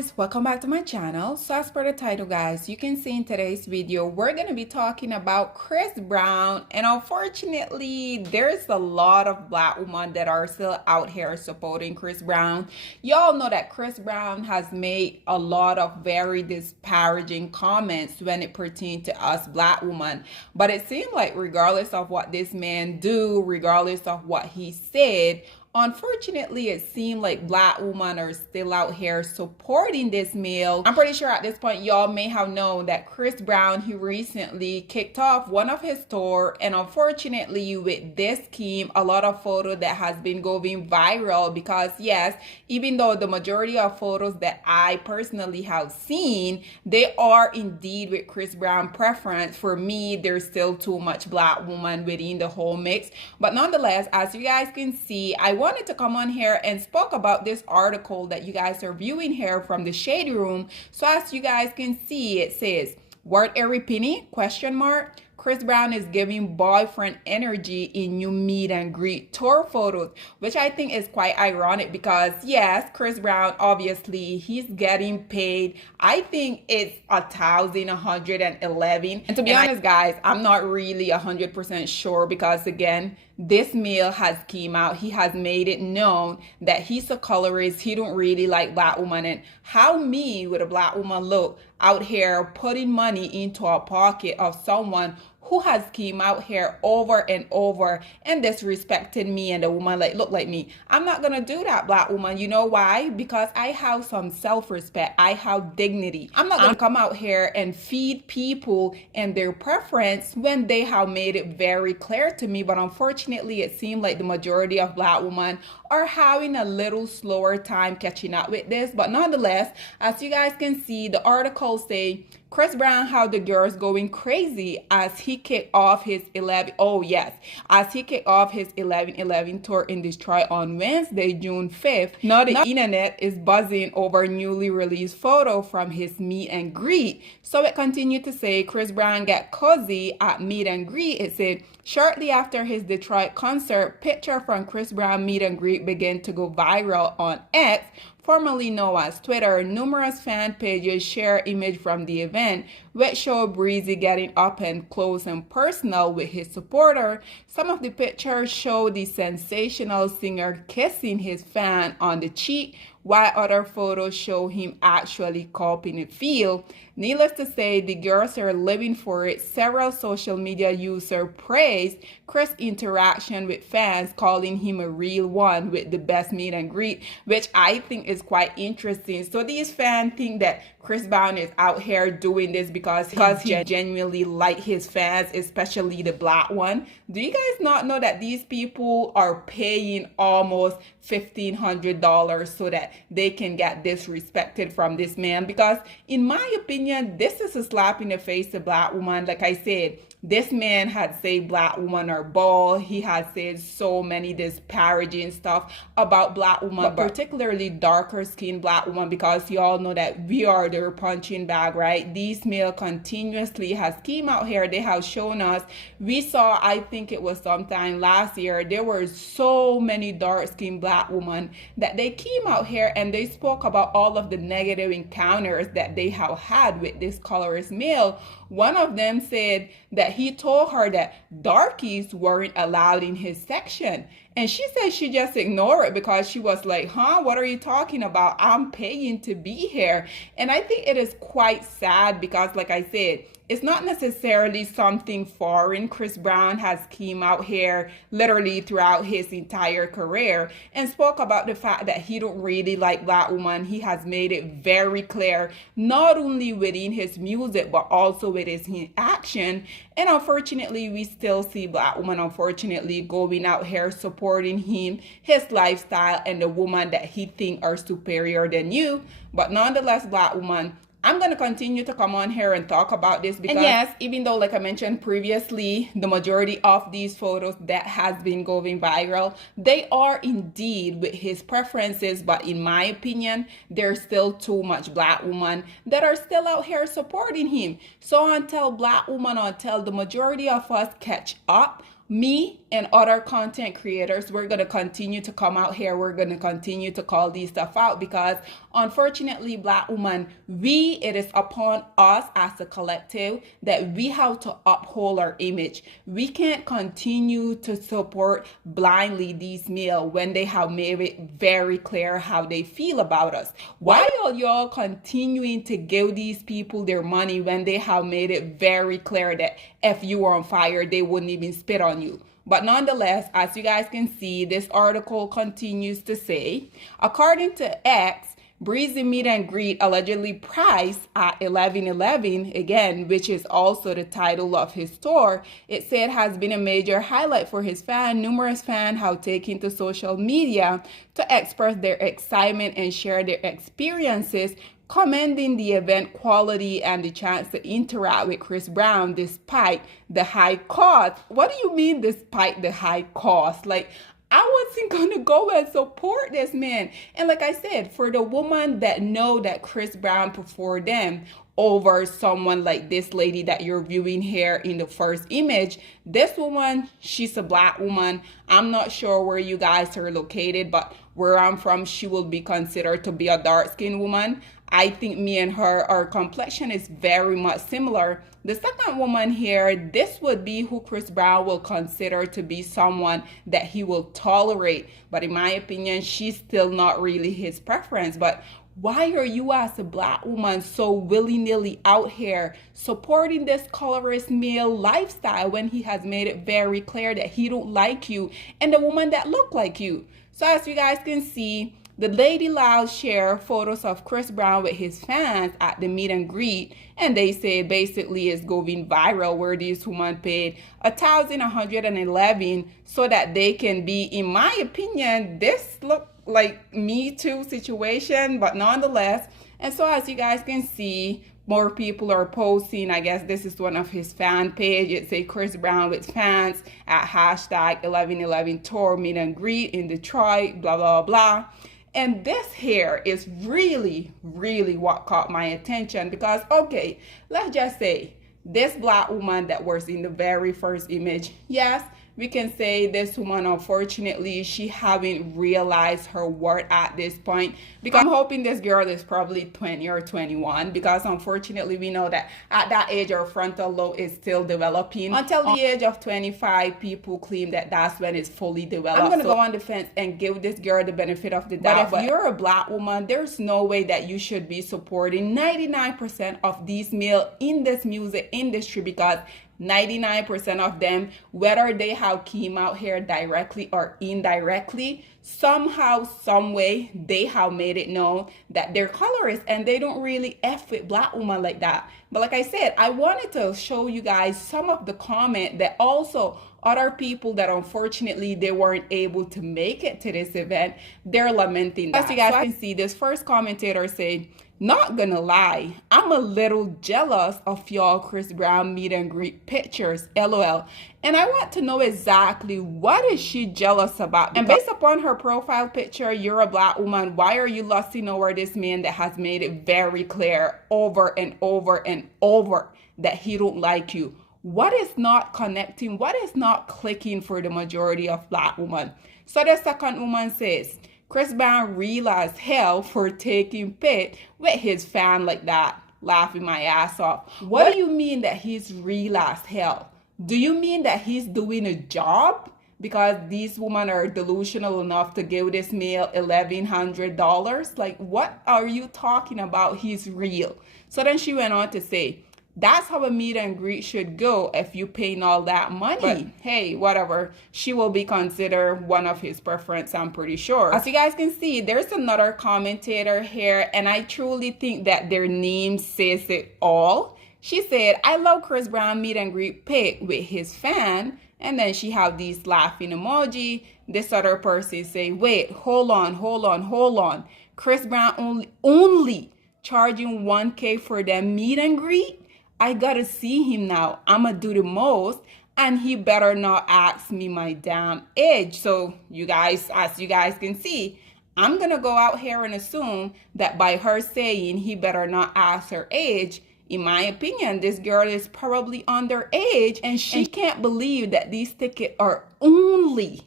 guys, welcome back to my channel. So as per the title, guys, you can see in today's video we're going to be talking about Chris Brown, and unfortunately there's a lot of black women that are still out here supporting Chris Brown. Y'all know that Chris Brown has made a lot of very disparaging comments when it pertains to us black women, but it seemed like regardless of what this man do, regardless of what he said, unfortunately, it seemed like black women are still out here supporting this male. I'm pretty sure at this point y'all may have known that Chris Brown, he recently kicked off one of his tour, and unfortunately with this scheme, a lot of photos that has been going viral because yes, even though the majority of photos that I personally have seen, they are indeed with Chris Brown preference. For me, there's still too much black woman within the whole mix, but nonetheless, as you guys can see, I wanted to come on here and spoke about this article that you guys are viewing here from the Shady Room. So as you guys can see, it says, "Worth every penny? Question mark. Chris Brown is giving boyfriend energy in new meet and greet tour photos," which I think is quite ironic because yes, Chris Brown, obviously he's getting paid. I think it's 1,111, and to be honest guys, I'm not really 100% sure because again, this male has came out, he has made it known that he's a colorist, he don't really like black women, and how mean would a black woman look out here putting money into a pocket of someone who has came out here over and over and disrespected me and the woman like look like me? I'm not gonna do that, black woman. You know why? Because I have some self-respect, I have dignity. I'm not gonna come out here and feed people and their preference when they have made it very clear to me. But unfortunately, it seemed like the majority of black women are having a little slower time catching up with this. But nonetheless, as you guys can see, the article say Chris Brown had the girls going crazy as he kicked off his 11/11 tour in Detroit on Wednesday, June 5th. Now the internet is buzzing over newly released photo from his meet and greet. So it continued to say Chris Brown got cozy at meet and greet. It said, shortly after his Detroit concert, picture from Chris Brown meet and greet began to go viral on X, formerly known as Twitter. Numerous fan pages share image from the event, which show Breezy getting up and close and personal with his supporter. Some of the pictures show the sensational singer kissing his fan on the cheek, while other photos show him actually coping the feel. Needless to say, the girls are living for it. Several social media users praised Chris' interaction with fans, calling him a real one with the best meet and greet, which I think is quite interesting. So these fans think that Chris Brown is out here doing this because he genuinely like his fans, especially the black one. Do you guys not know that these people are paying almost $1,500 so that they can get disrespected from this man? Because in my opinion, this is a slap in the face to black woman. Like I said, this man had said black women are bald. He had said so many disparaging stuff about black women, but particularly darker skinned black women, because y'all know that we are their punching bag, right? These male continuously has came out here. They have shown us. We saw, I think it was sometime last year, there were so many dark skinned black women that they came out here and they spoke about all of the negative encounters that they have had with this colorist male. One of them said that he told her that darkies weren't allowed in his section. And she said she just ignored it because she was like, huh, what are you talking about? I'm paying to be here. And I think it is quite sad because, like I said, it's not necessarily something foreign. Chris Brown has came out here literally throughout his entire career and spoke about the fact that he don't really like black women. He has made it very clear, not only within his music, but also with his action. And unfortunately, we still see black women, unfortunately, going out here supporting him, his lifestyle, and the woman that he think are superior than you. But nonetheless, black woman, I'm going to continue to come on here and talk about this because, and yes, even though like I mentioned previously, the majority of these photos that has been going viral, they are indeed with his preferences, but in my opinion, there's still too much black women that are still out here supporting him. So until black women, until the majority of us catch up me and other content creators, we're going to continue to come out here. We're going to continue to call these stuff out because unfortunately, Black woman, it is upon us as a collective that we have to uphold our image. We can't continue to support blindly these male when they have made it very clear how they feel about us. Why are y'all continuing to give these people their money when they have made it very clear that if you were on fire, they wouldn't even spit on you? But nonetheless, as you guys can see, this article continues to say, according to X, Breezy meet and greet allegedly priced at $11.11, again, which is also the title of his store. It said has been a major highlight for his fan. Numerous fans have taken to social media to express their excitement and share their experiences, commending the event quality and the chance to interact with Chris Brown despite the high cost. What do you mean despite the high cost? Like, I wasn't going to go and support this man. And like I said, for the woman that know that Chris Brown preferred them over someone like this lady that you're viewing here in the first image, this woman, she's a Black woman. I'm not sure where you guys are located, but where I'm from, she will be considered to be a dark-skinned woman. I think me and her, our complexion is very much similar. The second woman here, this would be who Chris Brown will consider to be someone that he will tolerate. But in my opinion, she's still not really his preference. But why are you as a Black woman so willy-nilly out here supporting this colorist male lifestyle when he has made it very clear that he don't like you and the woman that look like you? So as you guys can see, the Lady Loud share photos of Chris Brown with his fans at the meet and greet, and they say basically it's going viral where this woman paid $1,111 so that they can be, in my opinion, this look like Me Too situation, but nonetheless. And so as you guys can see, more people are posting. I guess this is one of his fan page. It say Chris Brown with fans at hashtag 1111 tour meet and greet in Detroit, blah, blah, blah. And this here is really, really what caught my attention because, okay, let's just say this Black woman that was in the very first image, yes, we can say this woman, unfortunately, she haven't realized her worth at this point, because I'm hoping this girl is probably 20 or 21, because unfortunately we know that at that age her frontal lobe is still developing. Until the age of 25, people claim that that's when it's fully developed. I'm gonna go on the fence and give this girl the benefit of the doubt. But if you're a Black woman, there's no way that you should be supporting 99% of these male in this music industry, because 99% of them, whether they have came out here directly or indirectly, somehow, some way, they have made it known that they're colorists and they don't really F with Black women like that. But like I said, I wanted to show you guys some of the comment that also other people that unfortunately they weren't able to make it to this event, they're lamenting that. As you guys can see, this first commentator said, "Not gonna lie, I'm a little jealous of y'all Chris Brown meet and greet pictures, LOL. And I want to know exactly what is she jealous about. And based upon her profile picture, you're a Black woman. Why are you lusting over this man that has made it very clear over and over and over that he don't like you? What is not connecting? What is not clicking for the majority of Black women?" So the second woman says, "Chris Brown realized hell for taking pit with his fan like that." Laughing my ass off. What do you mean that he's realized hell? Do you mean that he's doing a job? Because these women are delusional enough to give this male $1,100? Like, what are you talking about? He's real. So then she went on to say, "That's how a meet and greet should go if you paying all that money." But hey, whatever. She will be considered one of his preference, I'm pretty sure. As you guys can see, there's another commentator here, and I truly think that their name says it all. She said, "I love Chris Brown meet and greet pic with his fan." And then she have these laughing emoji. This other person say, "Wait, hold on. Chris Brown only charging 1K for them meet and greet? I gotta see him now. I'ma do the most, and he better not ask me my damn age." So you guys, as you guys can see, I'm gonna go out here and assume that by her saying he better not ask her age, In my opinion, this girl is probably underage, and she can't believe that these tickets are only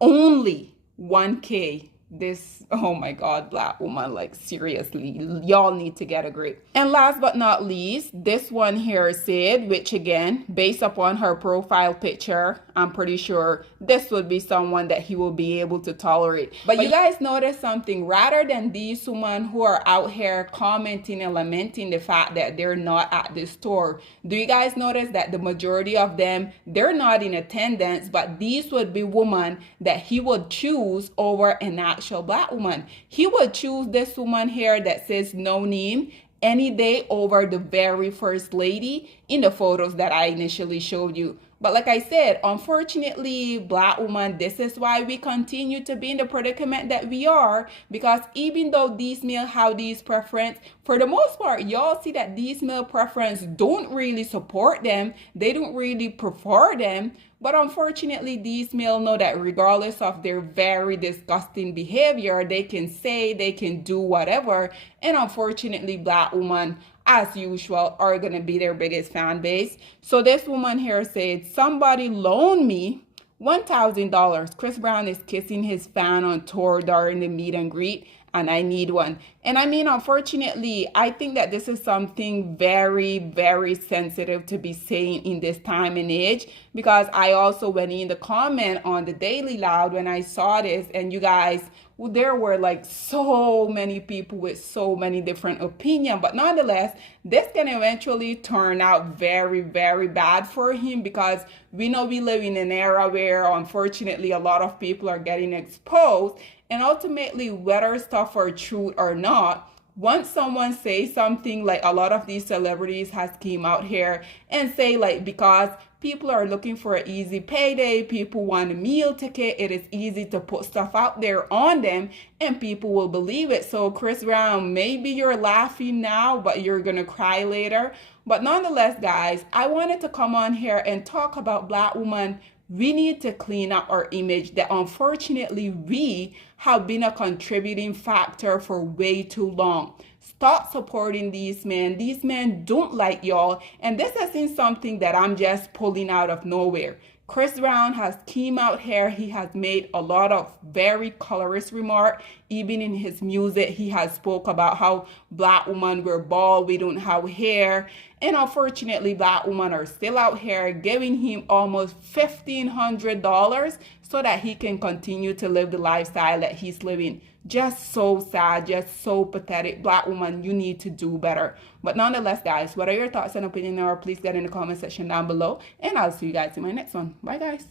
1K. This, oh my God, Black woman, like seriously, y'all need to get a grip. And last but not least, this one here said, which again, based upon her profile picture, I'm pretty sure this would be someone that he will be able to tolerate. But you guys notice something, rather than these women who are out here commenting and lamenting the fact that they're not at the store, do you guys notice that the majority of them, they're not in attendance, but these would be women that he would choose over an actual Black woman. He would choose this woman here that says no name any day over the very first lady in the photos that I initially showed you. But like I said, unfortunately, Black woman, this is why we continue to be in the predicament that we are, because even though these male have these preference, for the most part, y'all see that these male preference don't really support them. They don't really prefer them. But unfortunately, these male know that regardless of their very disgusting behavior, they can say, they can do whatever. And unfortunately, Black women, as usual, are going to be their biggest fan base. So this woman here said, somebody loan me $1,000. Chris Brown is kissing his fan on tour during the meet and greet, and I need one. And I mean, unfortunately, I think that this is something very, very sensitive to be saying in this time and age, because I also went in the comment on the Daily Loud when I saw this, and you guys, there were like so many people with so many different opinions. But nonetheless, this can eventually turn out very, very bad for him, because we know we live in an era where unfortunately a lot of people are getting exposed. And ultimately, whether stuff are true or not, once someone says something, like a lot of these celebrities has came out here and say, like, because people are looking for an easy payday, people want a meal ticket, it is easy to put stuff out there on them and people will believe it. So Chris Brown, maybe you're laughing now, but you're gonna cry later. But nonetheless, guys, I wanted to come on here and talk about Black women. We need to clean up our image that unfortunately we have been a contributing factor for way too long. Stop supporting these men. These men don't like y'all. And this isn't something that I'm just pulling out of nowhere. Chris Brown has came out here. He has made a lot of very colorist remarks. Even in his music, he has spoke about how Black women were bald, we don't have hair. And unfortunately, Black women are still out here giving him almost $1,500 so that he can continue to live the lifestyle that he's living. Just so sad, just so pathetic. Black woman, you need to do better. But nonetheless, guys, what are your thoughts and opinions are? Please get in the comment section down below. And I'll see you guys in my next one. Bye, guys.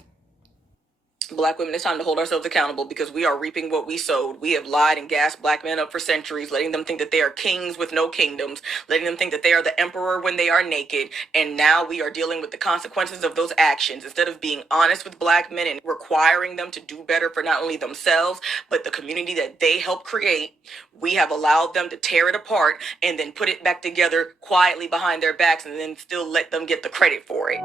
Black women, it's time to hold ourselves accountable, because we are reaping what we sowed. We have lied and gassed Black men up for centuries, letting them think that they are kings with no kingdoms, letting them think that they are the emperor when they are naked. And now we are dealing with the consequences of those actions. Instead of being honest with Black men and requiring them to do better for not only themselves, but the community that they helped create, we have allowed them to tear it apart and then put it back together quietly behind their backs and then still let them get the credit for it.